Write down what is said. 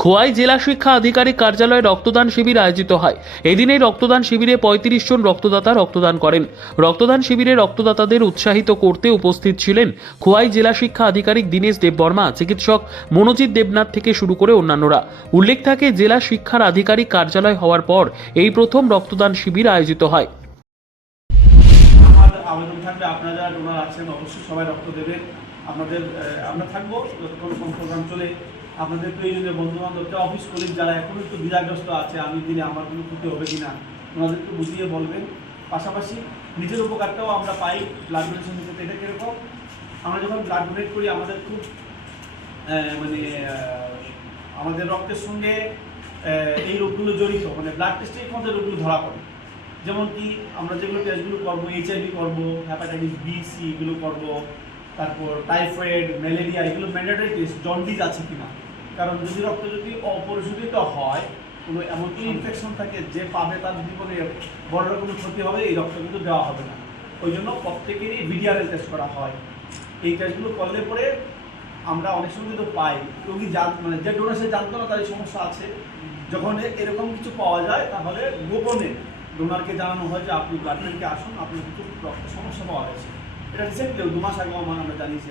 খোয়াই জেলা শিক্ষা আধিকারিক কার্যালয়ে রক্তদান শিবির আয়োজিত হয়। এদিনে রক্তদান শিবিরে পঁয়ত্রিশ জন রক্তদাতা রক্তদান করেন। রক্তদান শিবিরে রক্তদাতাদের উৎসাহিত করতে উপস্থিত ছিলেন খোয়াই জেলা শিক্ষা আধিকারিক দীনেশ দেববর্মা, চিকিৎসক মনোজিৎ দেবনাথ থেকে শুরু করে অন্যান্যরা। উল্লেখ থাকে, জেলা শিক্ষার আধিকারিক কার্যালয় হওয়ার পর এই প্রথম রক্তদান শিবির আয়োজিত হয়। আবেদন আপনারা যারা ডোনার আছেন, অবশ্যই সবাই রক্ত দেবেন। আপনাদের আমরা থাকব, যতক্ষণ চলে। আপনাদের প্রয়োজনীয় বন্ধু বান্ধবকে অফিস কলিগ যারা এখন একটু বিরাগ্রস্ত আছে, আমি দিনে আমার কোনো ক্ষতি হবে কিনা, ওনাদেরকে বুঝিয়ে বলবেন। পাশাপাশি নিজের উপকারটাও আমরা পাই ব্লাড ডোনেশন হিসেবে এটা কীরকম? আমরা যখন ব্লাড ডোনেট করি, আমাদের খুব মানে আমাদের রক্তের সঙ্গে এই রোগগুলো জড়িত মানে ব্লাড টেস্টেই আমাদের রোগগুলো ধরা পড়ে। যেমন কি আমরা যেগুলো টেস্টগুলো করব এইচআইভি করব হ্যাপাটাইটিস বি সি এগুলো করব, তারপর টাইফয়েড ম্যালেরিয়া এগুলো ম্যান্ডেটরি টেস্ট জন্ডিস আছে কিনা। কারণ যদি রক্ত যদি অপরিশোধিত হয়, কোনো এমন কোনো ইনফেকশন থাকে যে পাবে তার জীবনে বড় কোনো ক্ষতি হবে, এই রক্ত কিন্তু দেওয়া হবে না। ওই জন্য প্রত্যেকেরই ভিডিআরএল টেস্ট করা হয়। এই টেস্টগুলো করলে পরে আমরা অনেক সময় কিন্তু পাই। রোগী জান মানে যে ডোনার সে জানতো না তার সমস্যা আছে। যখন এরকম কিছু পাওয়া যায়, তাহলে গোপনে ডোনারকে জানানো হয় যে আপনি ব্লাড আসুন, আপনার কিছু রক্তের সমস্যা পাওয়া গেছে। এটা রিসেন্টলি দু মাস আগে আমার আমরা জানিয়েছি।